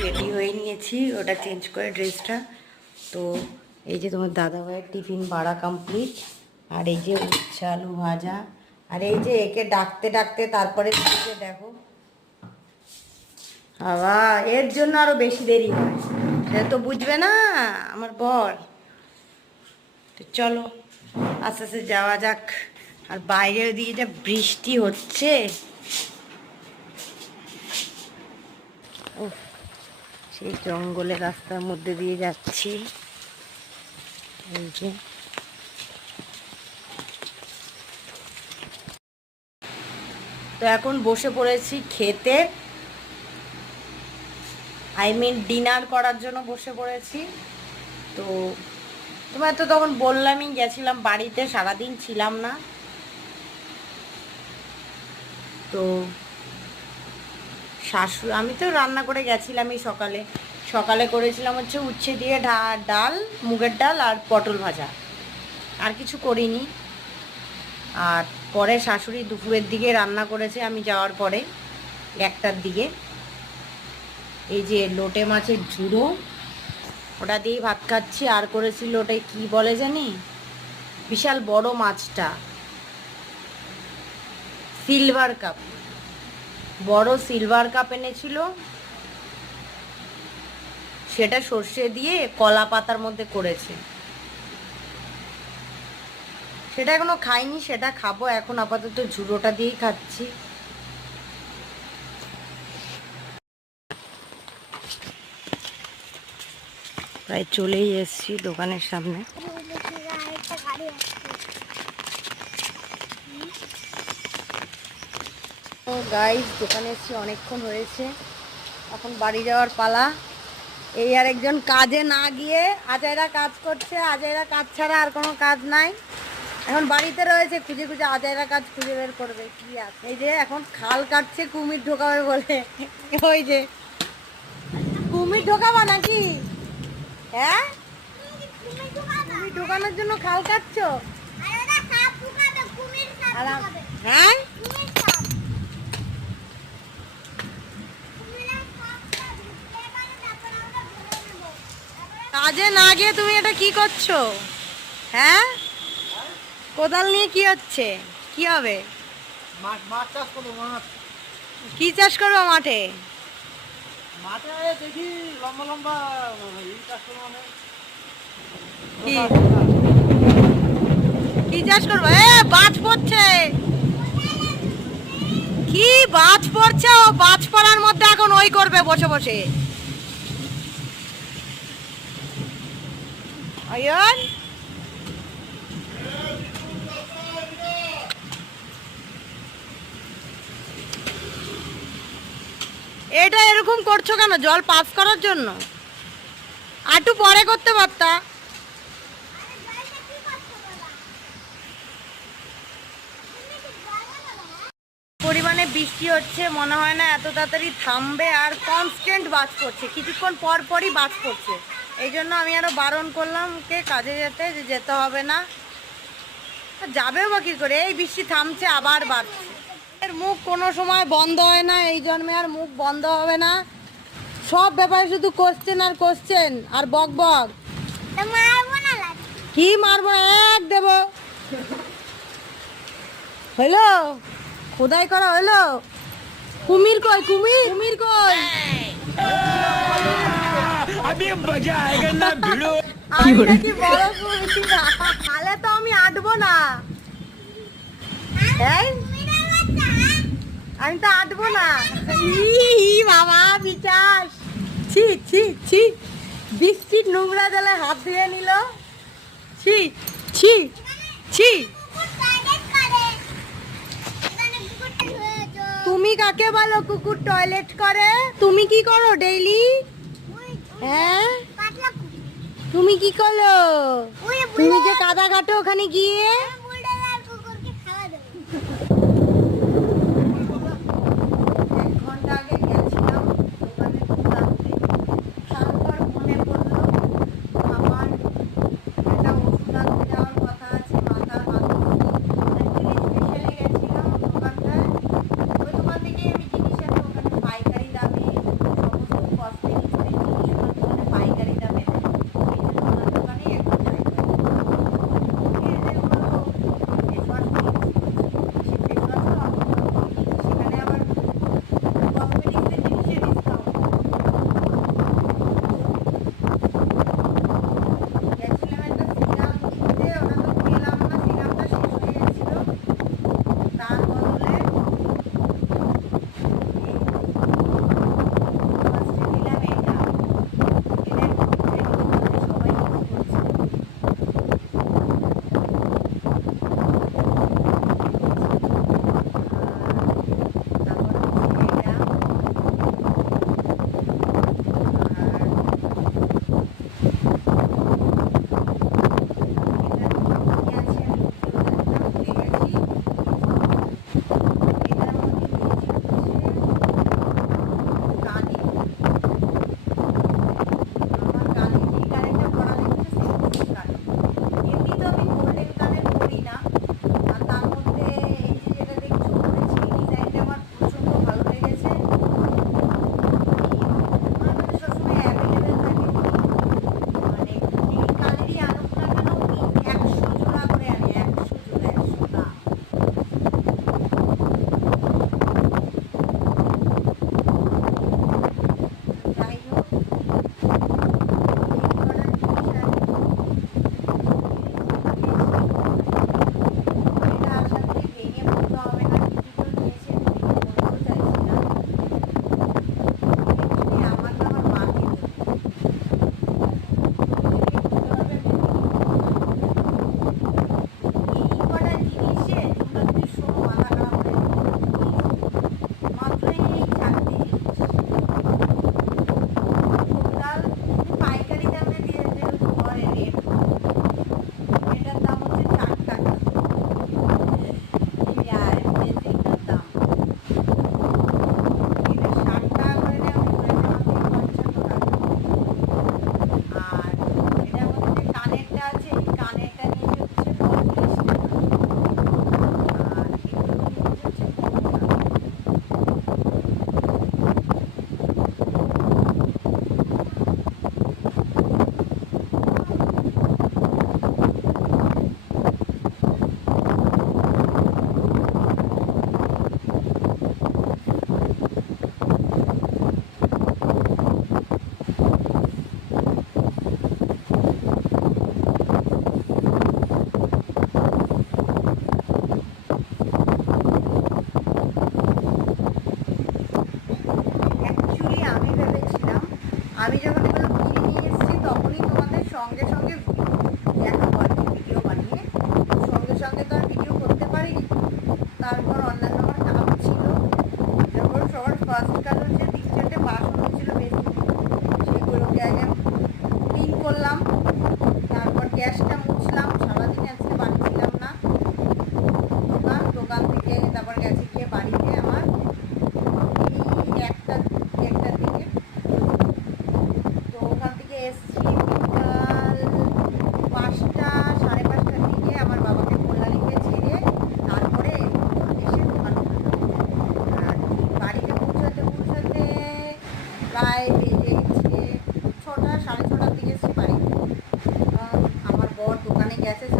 Ready হয়ে নিয়েছি ওটা চেঞ্জ করে ড্রেসটা তো এই যে তোমার দাদা ভাইয়ের টিফিন বাড়া কমপ্লিট আর এই যে উচ্ছে আলু ভাজা আর এই যে একে ডাকতে ডাকতে তারপরে দেখো। বাবা এর জন্য আরও বেশি দেরি হয়। সে তো বুঝবে না আমার বর। তো চলো আস্তে আস্তে যাওয়া যাক। আর বাইরের দিকে যা বৃষ্টি হচ্ছে। উফ, সেই জঙ্গলের রাস্তার মধ্যে দিয়ে যাচ্ছি। এই যে। তো এখন বসে পড়েছি খেতে। আই মিন ডিনার করার জন্য বসে পড়েছি। তো তোমার তো তখন বললামই গেছিলাম বাড়িতে সারাদিন ছিলাম না। তো শাশুড়ি আমি তো রান্না করে গেছিলাম এই সকালে। সকালে করেছিলাম হচ্ছে উচ্ছে দিয়ে ডাল, মুগের ডাল আর পটল ভাজা। আর কিছু করিনি। আর পরে শাশুড়ি দুপুরের দিকে রান্না করেছে আমি যাওয়ার পরে, একটার দিকে। এই যে লোটে মাছের ঝুড়ো, ওটা দিয়েই ভাত খাচ্ছি। আর করেছিল ওটাই কি বলে জানি? বিশাল বড় মাছটা। Silver cup. বড় সিলভার কাপ এনেছিল। সেটা সর্ষে দিয়ে কলা পাতার মধ্যে করেছে। সেটা এখনও খাইনি, সেটা খাব। এখন আপাতত ঝুড়োটা দিয়েই খাচ্ছি। প্রায় চলেই এসেছি দোকানের সামনে। ও গাইস দোকানে এসেছি অনেকক্ষণ হয়েছে। এখন বাড়ি যাওয়ার পালা। এই আর একজন কাজে না গিয়ে আজাইরা কাজ করছে। আজাইরা কাজ ছাড়া আর কোনো কাজ নাই। এখন বাড়িতে রয়েছে খুঁজে খুঁজে আজাইরা কাজ খুঁজে বের করবে। কি আছে? এই যে এখন খাল কাটছে কুমির ঢোকাবে বলে। ওই যে। কুমির ঢোকাবা নাকি? হ্যাঁ? কুমির ঢোকানোর জন্য খাল কাটছো? হ্যাঁ? কাজে না গিয়ে তুমি এটা কি করছ? হ্যাঁ? কোদাল নিয়ে কি হচ্ছে? কি হবে? মাছ মাছ চাষ করব মাছ কি চাষ করব মাঠে? মাঠে দেখি লম্বা লম্বা এই চাষ করব মানে। কি? কি চাষ করব? এ বাজ পড়ছে। কি বাজ পড়ছে? ও বাজ পড়ার মধ্যে এখন ওই করবে বসে বসে। অয়ন এটা এরকম করছ কেন? জল পাস করার জন্য? আটু পরে করতে পারতা। পরিমাণে বৃষ্টি হচ্ছে, মনে হয় না এত তাড়াতাড়ি থামবে, আর কনস্ট্যান্ট বাজ করছে। কিছুক্ষণ পর পরই বাজ পড়ছে এই জন্য আমি আরও বারণ করলাম কে কাজে যেতে যে যেতে হবে না। যাবেও বা কি করে? এই বৃষ্টি থামছে আবার বাড়ছে। এর মুখ কোনো সময় বন্ধ হয় না এই জন্মে আর মুখ বন্ধ হবে না। সব ব্যাপারে শুধু কোশ্চেন আর কোশ্চেন আর বক বক। কি মারবো এক দেব। হইল? খোদাই করা হইল? কুমির কই কুমির? কুমির কই? अभी मजा आएगा ना भिड़ो আমি নাকি বড় কুমির না তাহলে তো আমি আটবো না এই, আমি তো আটবো না ই, ই, বাবা বিচাস ছি ছি ছি বৃষ্টির নোংরা জলে হাত ধুয়ে নিল ছি ছি ছি তুমি কাকে বলো কুকুর টয়লেট করে তুমি কি করো ডেইলি হ্যাঁ? তুমি কি করল? তুমি যে কাদা কাটো ওখানে গিয়ে? gracias a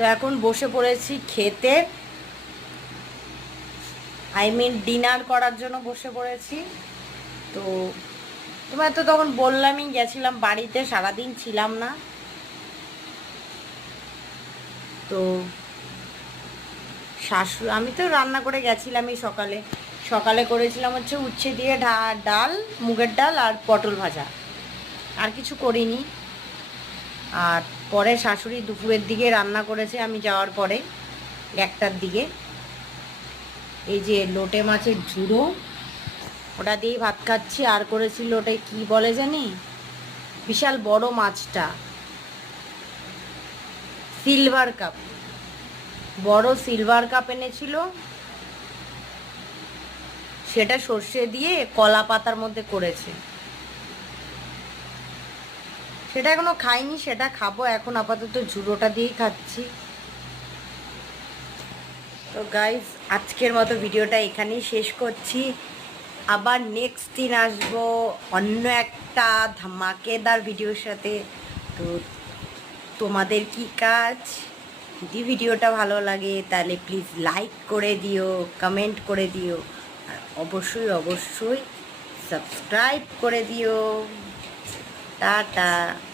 তো এখন বসে পড়েছি খেতে। আই মিন ডিনার করার জন্য বসে পড়েছি। তো তোমার তো তখন বললামই গেছিলাম বাড়িতে, সারাদিন ছিলাম না। তো শাশু, আমি তো রান্না করে গেছিলামই সকালে। সকালে করেছিলাম হচ্ছে উচ্ছে দিয়ে ডাল, মুগের ডাল আর পটল ভাজা। আর কিছু করিনি। আর পরে শাশুড়ি দুপুরের দিকে রান্না করেছে, আমি যাওয়ার পরে একটার দিকে। এই যে লোটে মাছের ঝুড়ো, ওটা দিয়েই ভাত খাচ্ছি। আর করেছিল ওটাই কি বলে জানি? বিশাল বড় মাছটা। Silver cup. বড় সিলভার কাপ এনেছিল। সেটা সর্ষে দিয়ে কলা পাতার মধ্যে করেছে। সেটা এখনও খাইনি, সেটা খাব। এখন আপাতত ঝুড়োটা দিয়েই খাচ্ছি। তো গাইজ আজকের মতো ভিডিওটা এখানেই শেষ করছি। আবার নেক্সট দিন আসব অন্য একটা ধামাকেদার ভিডিওর সাথে। তো তোমাদের কি কাজ? যদি ভিডিওটা ভালো লাগে, তাহলে প্লিজ লাইক করে দিও কমেন্ট করে দিও। আর অবশ্যই অবশ্যই সাবস্ক্রাইব করে দিও। да.